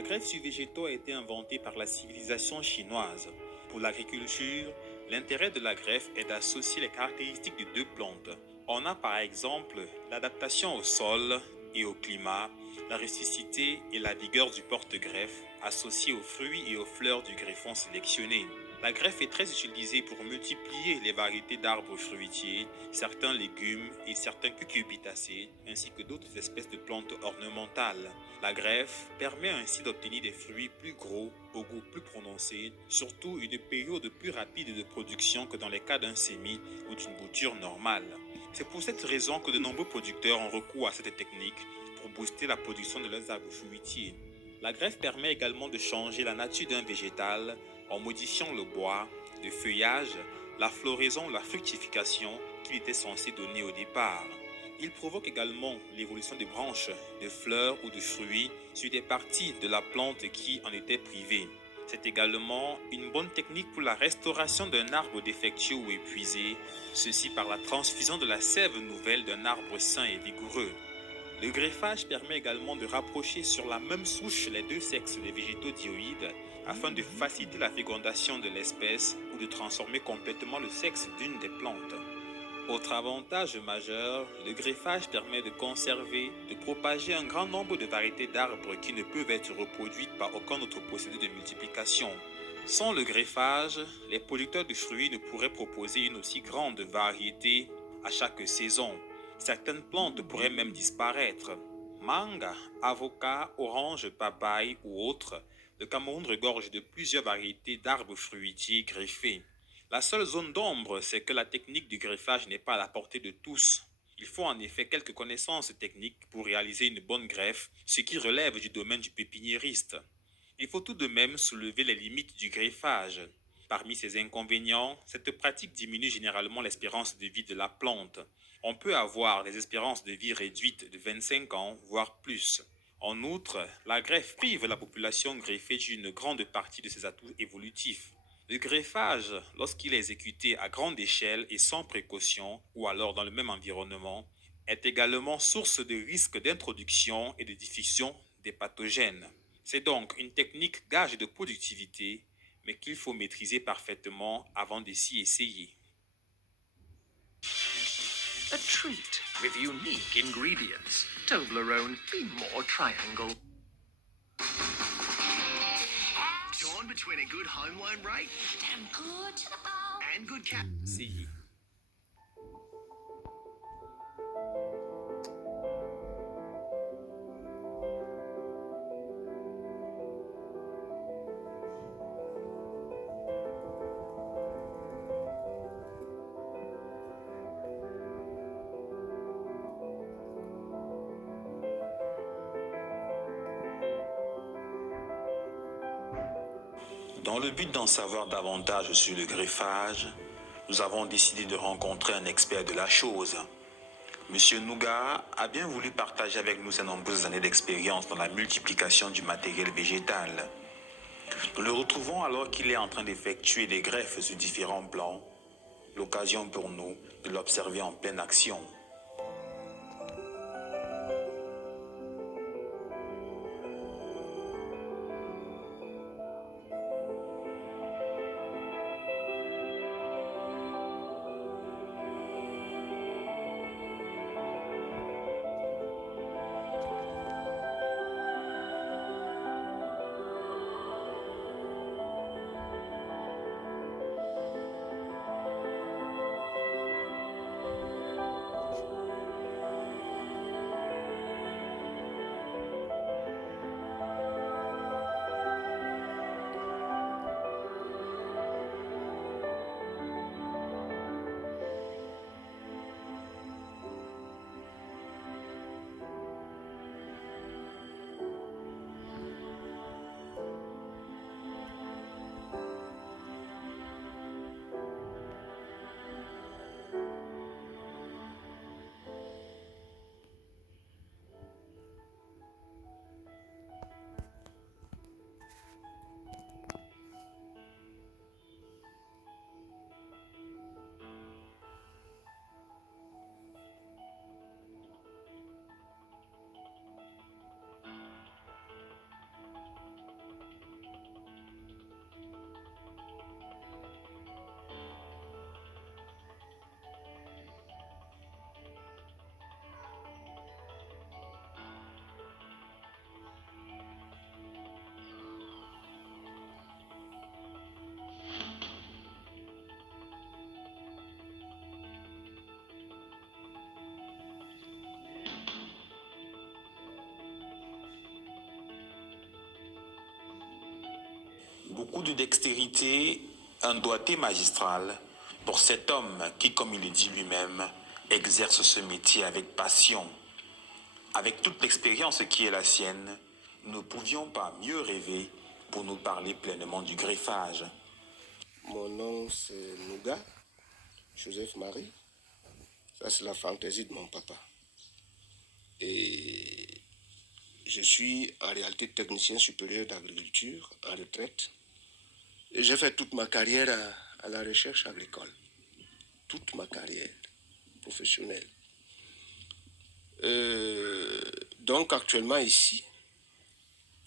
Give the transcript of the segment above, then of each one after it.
La greffe sur végétaux a été inventée par la civilisation chinoise. Pour l'agriculture, l'intérêt de la greffe est d'associer les caractéristiques de deux plantes. On a par exemple l'adaptation au sol et au climat, la rusticité et la vigueur du porte-greffe associées aux fruits et aux fleurs du greffon sélectionné. La greffe est très utilisée pour multiplier les variétés d'arbres fruitiers, certains légumes et certains cucurbitacées, ainsi que d'autres espèces de plantes ornementales. La greffe permet ainsi d'obtenir des fruits plus gros, au goût plus prononcé, surtout une période plus rapide de production que dans les cas d'un sémi ou d'une bouture normale. C'est pour cette raison que de nombreux producteurs ont recours à cette technique pour booster la production de leurs arbres fruitiers. La greffe permet également de changer la nature d'un végétal en modifiant le bois, le feuillage, la floraison ou la fructification qu'il était censé donner au départ. Il provoque également l'évolution de branches, de fleurs ou de fruits sur des parties de la plante qui en étaient privées. C'est également une bonne technique pour la restauration d'un arbre défectueux ou épuisé, ceci par la transfusion de la sève nouvelle d'un arbre sain et vigoureux. Le greffage permet également de rapprocher sur la même souche les deux sexes des végétaux dioïdes afin de faciliter la fécondation de l'espèce ou de transformer complètement le sexe d'une des plantes. Autre avantage majeur, le greffage permet de conserver, de propager un grand nombre de variétés d'arbres qui ne peuvent être reproduites par aucun autre procédé de multiplication. Sans le greffage, les producteurs de fruits ne pourraient proposer une aussi grande variété à chaque saison. Certaines plantes pourraient même disparaître. Mangue, avocat, orange, papaye ou autres, le Cameroun regorge de plusieurs variétés d'arbres fruitiers greffés. La seule zone d'ombre, c'est que la technique du greffage n'est pas à la portée de tous. Il faut en effet quelques connaissances techniques pour réaliser une bonne greffe, ce qui relève du domaine du pépiniériste. Il faut tout de même soulever les limites du greffage. Parmi ces inconvénients, cette pratique diminue généralement l'espérance de vie de la plante. On peut avoir des espérances de vie réduites de 25 ans, voire plus. En outre, la greffe prive la population greffée d'une grande partie de ses atouts évolutifs. Le greffage, lorsqu'il est exécuté à grande échelle et sans précaution, ou alors dans le même environnement, est également source de risques d'introduction et de diffusion des pathogènes. C'est donc une technique gage de productivité, mais qu'il faut maîtriser parfaitement avant de s'y essayer. A treat with unique ingredients. Toblerone in more triangle. Torn between a good home loan rate Damn good to the bone. and good cap. Essayez. Dans le but d'en savoir davantage sur le greffage, nous avons décidé de rencontrer un expert de la chose. Monsieur Nougat a bien voulu partager avec nous ses nombreuses années d'expérience dans la multiplication du matériel végétal. Nous le retrouvons alors qu'il est en train d'effectuer des greffes sur différents plans, l'occasion pour nous de l'observer en pleine action. beaucoup de dextérité, un doigté magistral pour cet homme qui, comme il le dit lui-même, exerce ce métier avec passion. Avec toute l'expérience qui est la sienne, nous ne pouvions pas mieux rêver pour nous parler pleinement du greffage. Mon nom c'est Nouga, Joseph Marie. Ça c'est la fantaisie de mon papa. Et je suis en réalité technicien supérieur d'agriculture en retraite. Et j'ai fait toute ma carrière à la recherche agricole. Toute ma carrière professionnelle. Donc actuellement ici,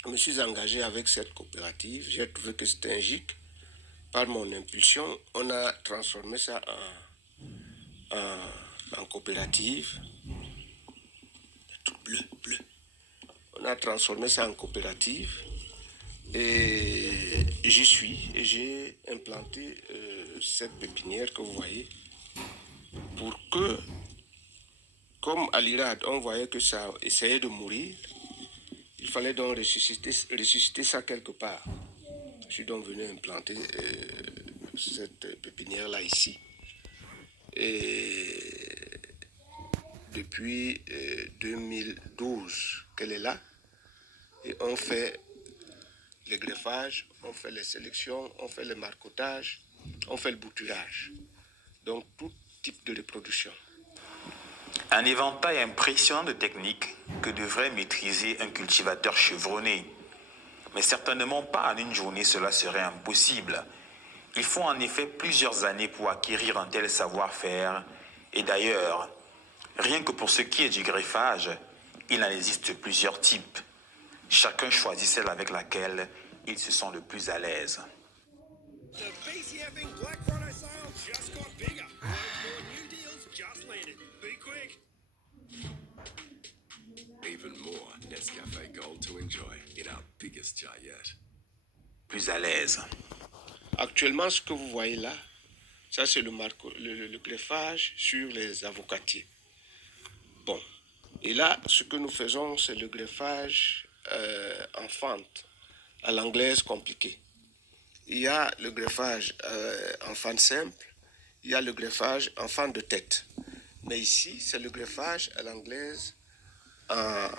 je me suis engagé avec cette coopérative. J'ai trouvé que c'était un GIC. Par mon impulsion, on a transformé ça en coopérative. Tout bleu, bleu. On a transformé ça en coopérative et j'y suis. Et j'ai implanté cette pépinière que vous voyez pour que, comme à l'Irad, on voyait que ça essayait de mourir, il fallait donc ressusciter ça quelque part. Je suis donc venu implanter cette pépinière-là ici. Et depuis 2012 qu'elle est là, et on fait les greffages, on fait les sélections, on fait le marcotage, on fait le bouturage. Donc tout type de reproduction. Un éventail impressionnant de techniques que devrait maîtriser un cultivateur chevronné. Mais certainement pas en une journée, cela serait impossible. Il faut en effet plusieurs années pour acquérir un tel savoir-faire. Et d'ailleurs, rien que pour ce qui est du greffage, il en existe plusieurs types. Chacun choisit celle avec laquelle il se sent le plus à l'aise. The BCF Inc. Black Friday sale just got bigger. More new deals just landed. Be quick. Even more Nescafe Gold to enjoy in our biggest jar yet. Plus à l'aise. Actuellement, ce que vous voyez là, ça c'est le greffage sur les avocatiers. Bon, et là, ce que nous faisons, c'est le greffage en fente, à l'anglaise compliquée. Il y a le greffage en fente simple, il y a le greffage en fente de tête. Mais ici, c'est le greffage à l'anglaise en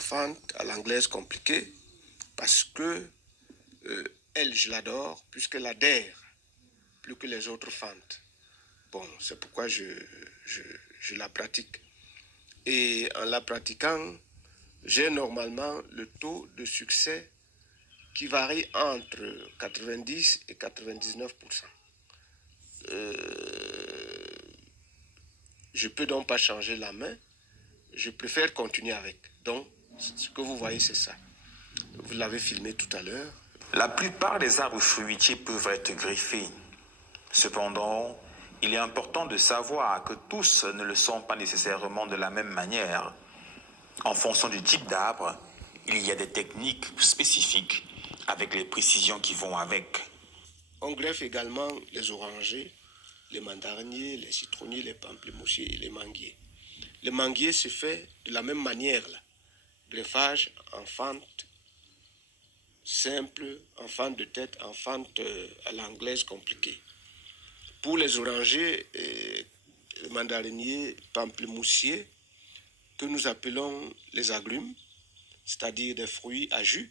fente à l'anglaise compliquée, parce que elle, je l'adore, puisqu'elle adhère plus que les autres fentes. Bon, c'est pourquoi je la pratique. Et en la pratiquant, j'ai normalement le taux de succès qui varie entre 90 et 99%. Je peux donc pas changer la main, je préfère continuer avec. Donc, ce que vous voyez, c'est ça. Vous l'avez filmé tout à l'heure. La plupart des arbres fruitiers peuvent être greffés. Cependant, il est important de savoir que tous ne le sont pas nécessairement de la même manière. En fonction du type d'arbre, il y a des techniques spécifiques avec les précisions qui vont avec. On greffe également les orangers, les mandariniers, les citronniers, les pamplemousses et les manguiers. Le manguier se fait de la même manière là. Greffage en fente simple, en fente de tête, en fente à l'anglaise compliquée. Pour les orangers et les mandariniers, pamplemoussiers, que nous appelons les agrumes, c'est-à-dire des fruits à jus.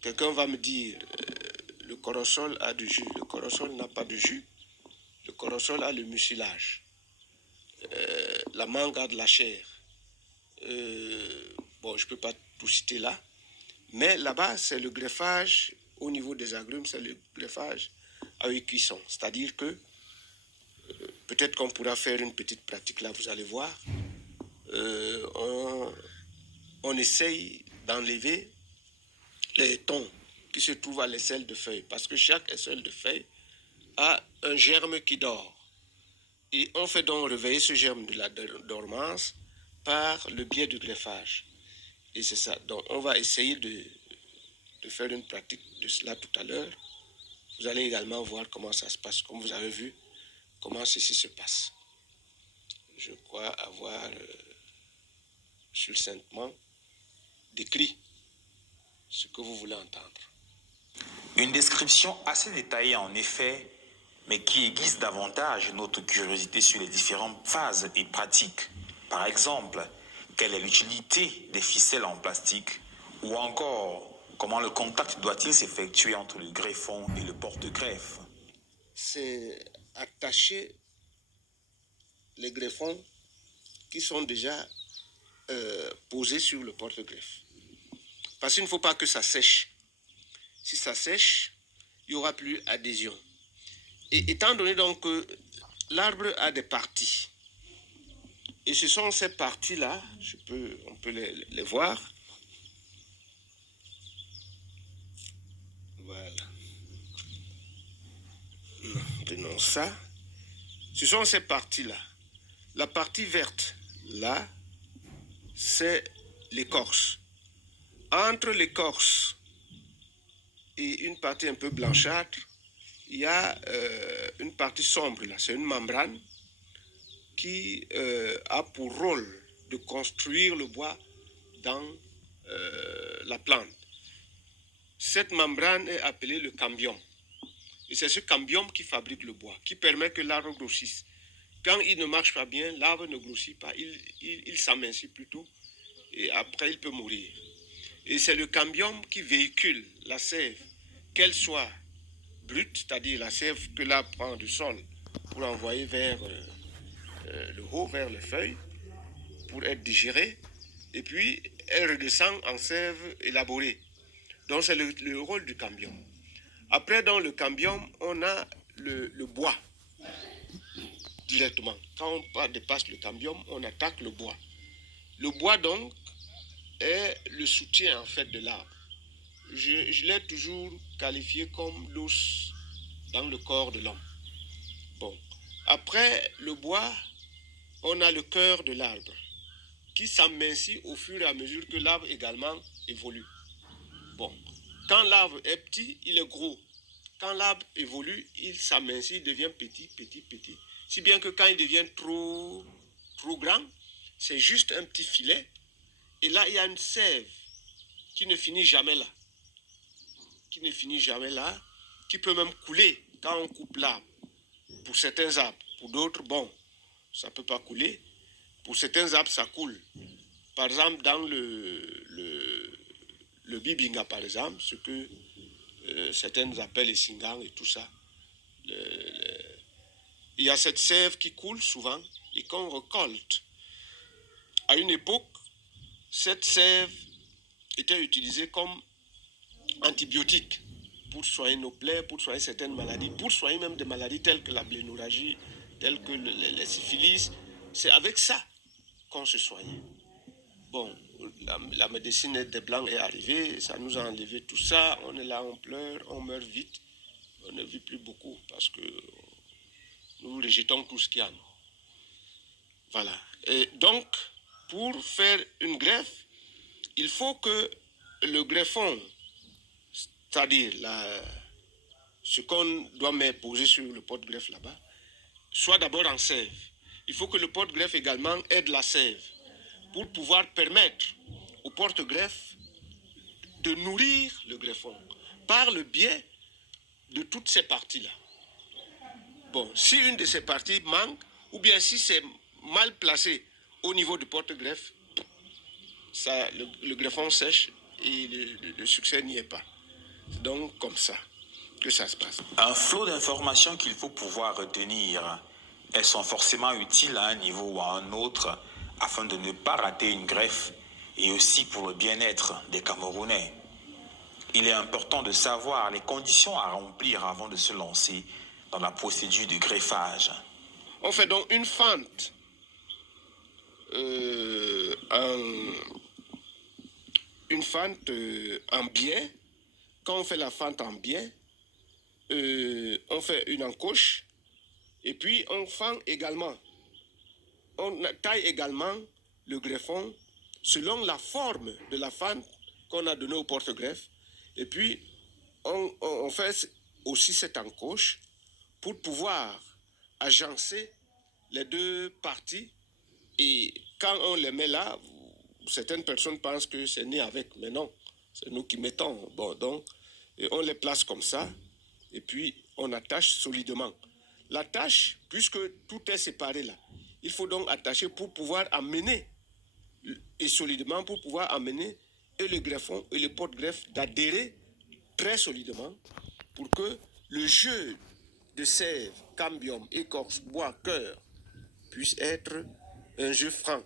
Quelqu'un va me dire, le corosol a du jus. Le corosol n'a pas de jus. Le corosol a le mucilage. La mangue a de la chair. Bon, je ne peux pas tout citer là. Mais là-bas, c'est le greffage, au niveau des agrumes, c'est le greffage à cuisson. C'est-à-dire que, peut-être qu'on pourra faire une petite pratique là, vous allez voir. On essaye d'enlever les tons qui se trouvent à l'aisselle de feuille. Parce que chaque aisselle de feuille a un germe qui dort. Et on fait donc réveiller ce germe de la dormance par le biais du greffage. Et c'est ça. Donc on va essayer de faire une pratique de cela tout à l'heure. Vous allez également voir comment ça se passe, comme vous avez vu comment ceci se passe. Je crois avoir succinctement décrit ce que vous voulez entendre. Une description assez détaillée en effet, mais qui aiguise davantage notre curiosité sur les différentes phases et pratiques. Par exemple, quelle est l'utilité des ficelles en plastique ou encore comment le contact doit-il s'effectuer entre le greffon et le porte-greffe. C'est attacher les greffons qui sont déjà posés sur le porte-greffe. Parce qu'il ne faut pas que ça sèche. Si ça sèche, il n'y aura plus adhésion. Et étant donné donc que l'arbre a des parties, et ce sont ces parties-là, on peut les voir. Voilà. Prenons ça. Ce sont ces parties-là. La partie verte, là, c'est l'écorce. Entre l'écorce et une partie un peu blanchâtre, il y a une partie sombre, là. C'est une membrane qui a pour rôle de construire le bois dans la plante. Cette membrane est appelée le cambium. Et c'est ce cambium qui fabrique le bois, qui permet que l'arbre grossisse. Quand il ne marche pas bien, l'arbre ne grossit pas, il s'amincit plutôt, et après il peut mourir. Et c'est le cambium qui véhicule la sève, qu'elle soit brute, c'est-à-dire la sève que l'arbre prend du sol pour envoyer vers le haut, vers les feuilles, pour être digérée, et puis elle redescend en sève élaborée. Donc c'est le rôle du cambium. Après, dans le cambium, on a le bois directement. Quand on dépasse le cambium, on attaque le bois. Le bois, donc, est le soutien, en fait, de l'arbre. Je l'ai toujours qualifié comme l'os dans le corps de l'homme. Bon. Après le bois, on a le cœur de l'arbre qui s'amincit au fur et à mesure que l'arbre également évolue. Bon. Quand l'arbre est petit, il est gros. Quand l'arbre évolue, il s'amincit, il devient petit, petit, petit. Si bien que quand il devient trop grand, c'est juste un petit filet. Et là, il y a une sève qui ne finit jamais là. Qui ne finit jamais là, qui peut même couler quand on coupe l'arbre. Pour certains arbres. Pour d'autres, bon, ça ne peut pas couler. Pour certains arbres, ça coule. Par exemple, dans le bibinga, par exemple, ce que certains appellent les singang et tout ça. Il y a cette sève qui coule souvent et qu'on récolte. À une époque, cette sève était utilisée comme antibiotique pour soigner nos plaies, pour soigner certaines maladies, pour soigner même des maladies telles que la blénorragie, telles que les syphilis. C'est avec ça qu'on se soignait. Bon, la médecine des Blancs est arrivée, ça nous a enlevé tout ça, on est là, on pleure, on meurt vite, on ne vit plus beaucoup parce que nous rejetons tout ce qu'il y a. Voilà. Et donc, pour faire une greffe, il faut que le greffon, c'est-à-dire ce qu'on doit mettre posé sur le porte-greffe là-bas, soit d'abord en sève. Il faut que le porte-greffe également ait de la sève pour pouvoir permettre au porte-greffe de nourrir le greffon par le biais de toutes ces parties-là. Bon, si une de ces parties manque, ou bien si c'est mal placé au niveau du porte-greffe, le greffon sèche et le succès n'y est pas. C'est donc comme ça que ça se passe. Un flot d'informations qu'il faut pouvoir retenir. Elles sont forcément utiles à un niveau ou à un autre afin de ne pas rater une greffe et aussi pour le bien-être des Camerounais. Il est important de savoir les conditions à remplir avant de se lancer dans la procédure de greffage. On fait donc une fente en biais. Quand on fait la fente en biais, on fait une encoche et puis on fend également. On taille également le greffon selon la forme de la fente qu'on a donnée au porte-greffe. Et puis, on fait aussi cette encoche pour pouvoir agencer les deux parties. Et quand on les met là, certaines personnes pensent que c'est né avec, mais non. C'est nous qui mettons. Bon, donc, on les place comme ça, et puis on attache solidement. L'attache, puisque tout est séparé là, il faut donc attacher pour pouvoir amener, et solidement pour pouvoir amener, et le greffon et le porte-greffe d'adhérer très solidement pour que le jeu de sève, cambium, écorce, bois, cœur puisse être un jeu franc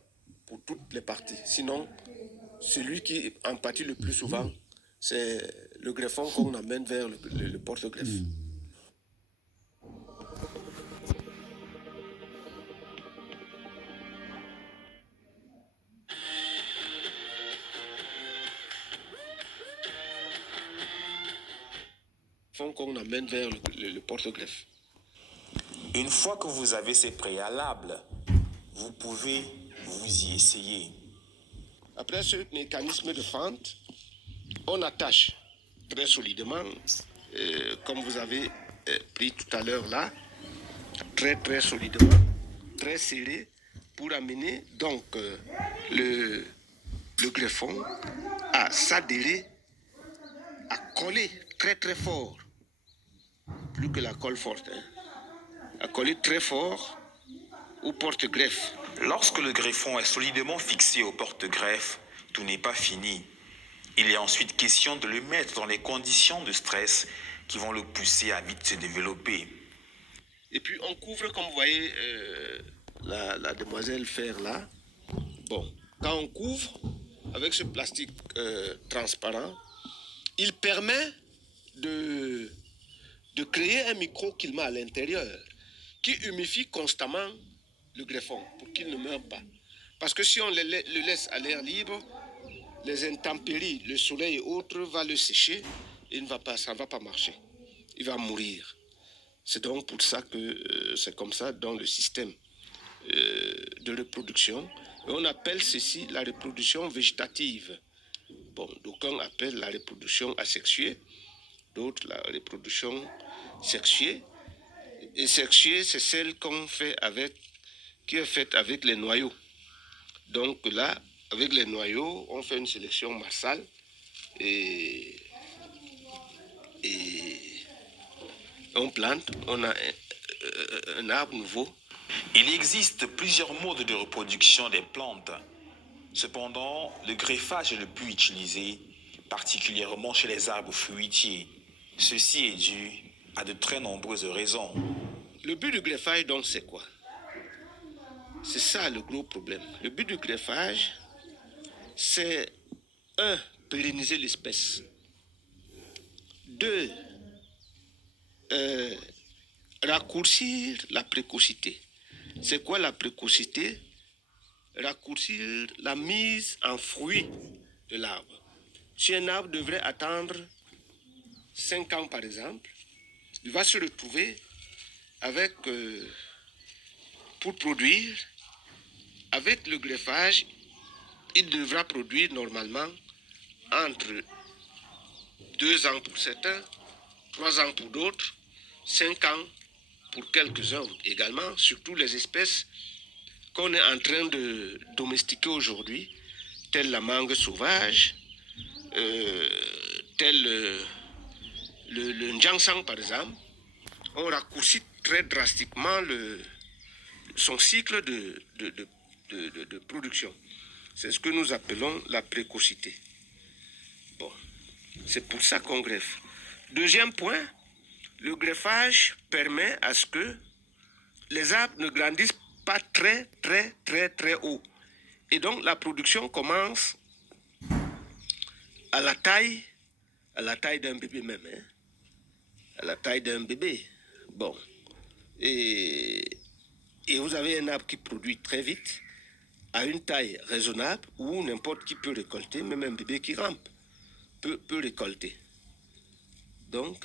pour toutes les parties. Sinon, celui qui en pâtit le plus souvent, c'est le greffon qu'on amène vers le porte-greffe. Qu'on amène vers le porte-greffe. Une fois que vous avez ces préalables, vous pouvez vous y essayer. Après ce mécanisme de fente, on attache très solidement, comme vous avez pris tout à l'heure là, très solidement, très serré, pour amener donc le greffon à s'adhérer, à coller très fort, plus que la colle forte, à coller très fort au porte-greffe. Lorsque le greffon est solidement fixé au porte-greffe, tout n'est pas fini. Il est ensuite question de le mettre dans les conditions de stress qui vont le pousser à vite se développer. Et puis on couvre, comme vous voyez la demoiselle faire là. Bon, quand on couvre avec ce plastique transparent, il permet de créer un micro-climat à l'intérieur qui humifie constamment le greffon pour qu'il ne meure pas. Parce que si on le laisse à l'air libre, les intempéries, le soleil et autres va le sécher et ça ne va pas marcher. Il va mourir. C'est donc pour ça que c'est comme ça dans le système de reproduction. Et on appelle ceci la reproduction végétative. Bon, d'aucuns appellent la reproduction asexuée, d'autres la reproduction sexuée. Et sexuée, c'est celle qui est faite avec les noyaux. Donc là, avec les noyaux, on fait une sélection massale et on plante, on a un arbre nouveau. Il existe plusieurs modes de reproduction des plantes. Cependant, le greffage est le plus utilisé, particulièrement chez les arbres fruitiers. Ceci est dû à de très nombreuses raisons. Le but du greffage, donc, c'est quoi? C'est ça le gros problème. Le but du greffage, c'est 1. Pérenniser l'espèce. 2. Raccourcir la précocité. C'est quoi la précocité? Raccourcir la mise en fruit de l'arbre. Si un arbre devrait attendre 5 ans par exemple, il va se retrouver avec, pour produire, avec le greffage, il devra produire normalement entre 2 ans pour certains, 3 ans pour d'autres, 5 ans pour quelques-uns également, surtout les espèces qu'on est en train de domestiquer aujourd'hui, telle la mangue sauvage, tel le njangsang par exemple. On raccourcit très drastiquement son cycle de production. C'est ce que nous appelons la précocité. Bon, c'est pour ça qu'on greffe. Deuxième point, le greffage permet à ce que les arbres ne grandissent pas très haut. Et donc la production commence à la taille d'un bébé même. À la taille d'un bébé. Bon. Et vous avez un arbre qui produit très vite, à une taille raisonnable, où n'importe qui peut récolter, même un bébé qui rampe peut récolter. Donc,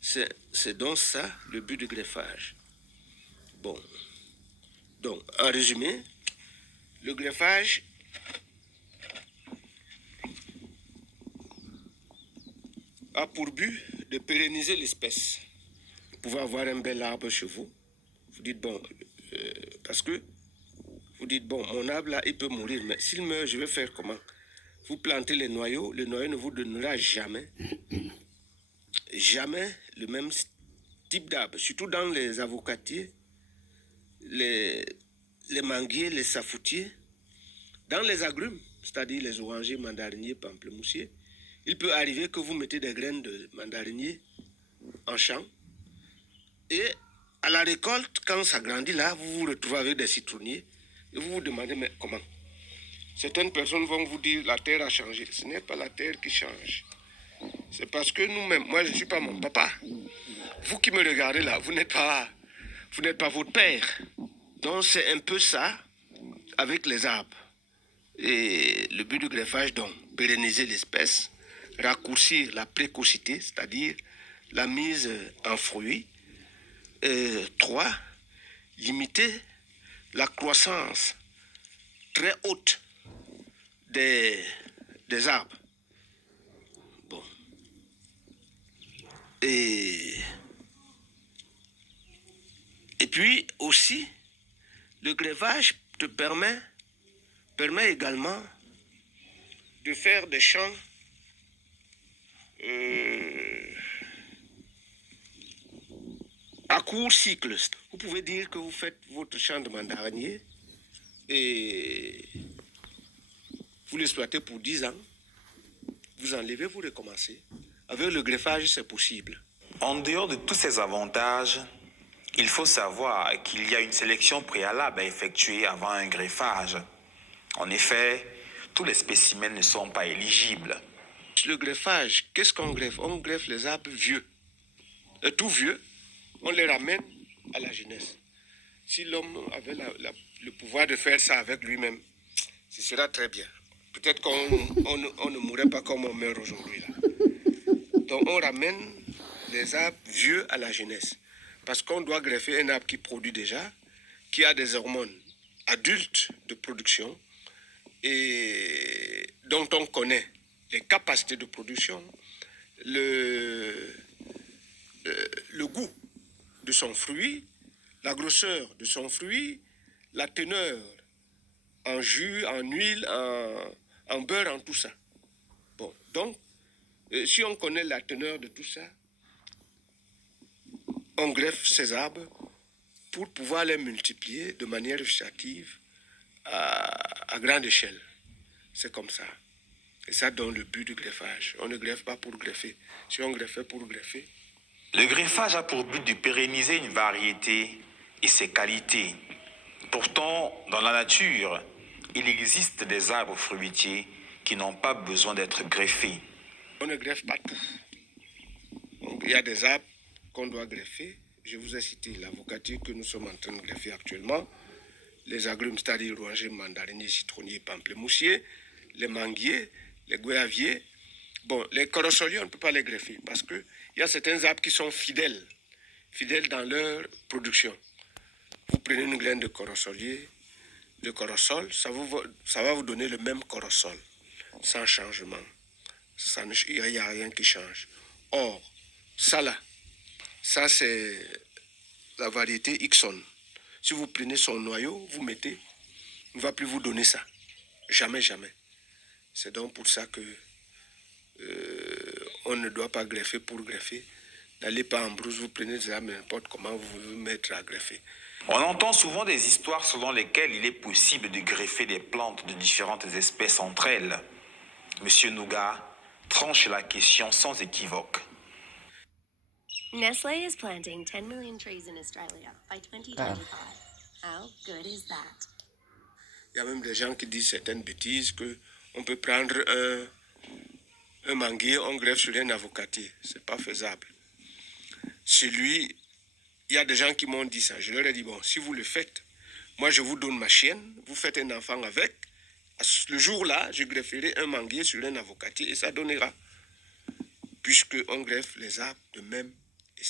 c'est donc ça le but du greffage. Bon. Donc, en résumé, le greffage a pour but de pérenniser l'espèce. Vous pouvez avoir un bel arbre chez vous. Vous dites, bon, parce que vous dites, bon, mon arbre là, il peut mourir, mais s'il meurt, je vais faire comment? vous plantez les noyaux, le noyau ne vous donnera jamais, jamais le même type d'arbre. Surtout dans les avocatiers, les manguiers, les safoutiers, dans les agrumes, c'est-à-dire les orangers, mandariniers, pamplemoussiers, il peut arriver que vous mettez des graines de mandarinier en champ et à la récolte, quand ça grandit là, vous vous retrouvez avec des citronniers et vous vous demandez mais comment? Certaines personnes vont vous dire la terre a changé. Ce n'est pas la terre qui change. C'est parce que nous-mêmes, moi je ne suis pas mon papa. Vous qui me regardez là, vous n'êtes pas votre père. Donc c'est un peu ça avec les arbres. Et le but du greffage, donc, pérenniser l'espèce, raccourcir la précocité, c'est-à-dire la mise en fruit. 3. Limiter la croissance très haute des arbres. Bon. Et puis aussi, le greffage te permet également de faire des champs à court cycle. Vous pouvez dire que vous faites votre champ de mandarinier et vous l'exploitez pour 10 ans. Vous enlevez, vous recommencez. Avec le greffage, c'est possible. En dehors de tous ces avantages, il faut savoir qu'il y a une sélection préalable à effectuer avant un greffage. En effet, tous les spécimens ne sont pas éligibles. Le greffage, qu'est-ce qu'on greffe? On greffe les arbres vieux. Tout vieux, on les ramène à la jeunesse. Si l'homme avait le pouvoir de faire ça avec lui-même, ce sera très bien. Peut-être qu'on ne mourrait pas comme on meurt aujourd'hui. Donc on ramène les arbres vieux à la jeunesse. Parce qu'on doit greffer un arbre qui produit déjà, qui a des hormones adultes de production et dont on connaît les capacités de production, le goût de son fruit, la grosseur de son fruit, la teneur en jus, en huile, en beurre, en tout ça. Bon, donc, si on connaît la teneur de tout ça, on greffe ces arbres pour pouvoir les multiplier de manière végétative à grande échelle. C'est comme ça. Et ça donne le but du greffage. On ne greffe pas pour greffer. Si on greffait pour greffer, Le greffage a pour but de pérenniser une variété et ses qualités. Pourtant, dans la nature, il existe des arbres fruitiers qui n'ont pas besoin d'être greffés. on ne greffe pas tout. Donc, il y a des arbres qu'on doit greffer. Je vous ai cité l'avocatier que nous sommes en train de greffer actuellement, les agrumes, c'est-à-dire orangers, mandariniers, citronniers, pamplemoussiers, les manguiers, les goyaviers. Bon, les corossoliers, on ne peut pas les greffer parce qu'il y a certains arbres qui sont fidèles dans leur production. Vous prenez une graine de corossolier, de corossol, ça va vous donner le même corossol, sans changement. Il n'y a rien qui change. Or, ça là, ça c'est la variété Ixon. Si vous prenez son noyau, vous mettez, il ne va plus vous donner ça. Jamais, jamais. C'est donc pour ça que on ne doit pas greffer pour greffer. N'allez pas en brousse, vous prenez ça, mais n'importe comment vous vous mettre à greffer. On entend souvent des histoires selon lesquelles il est possible de greffer des plantes de différentes espèces entre elles. Monsieur Nougat tranche la question sans équivoque. Nestle is planting 10 million trees in Australia by 2025. How good is that? Il y a même des gens qui disent certaines bêtises qu'on peut prendre un manguier, on greffe sur un avocatier. C'est pas faisable. Il y a des gens qui m'ont dit ça. Je leur ai dit, bon, si vous le faites, moi je vous donne ma chienne, vous faites un enfant avec. Le jour-là, je grefferai un manguier sur un avocatier et ça donnera. Puisqu'on greffe les arbres de même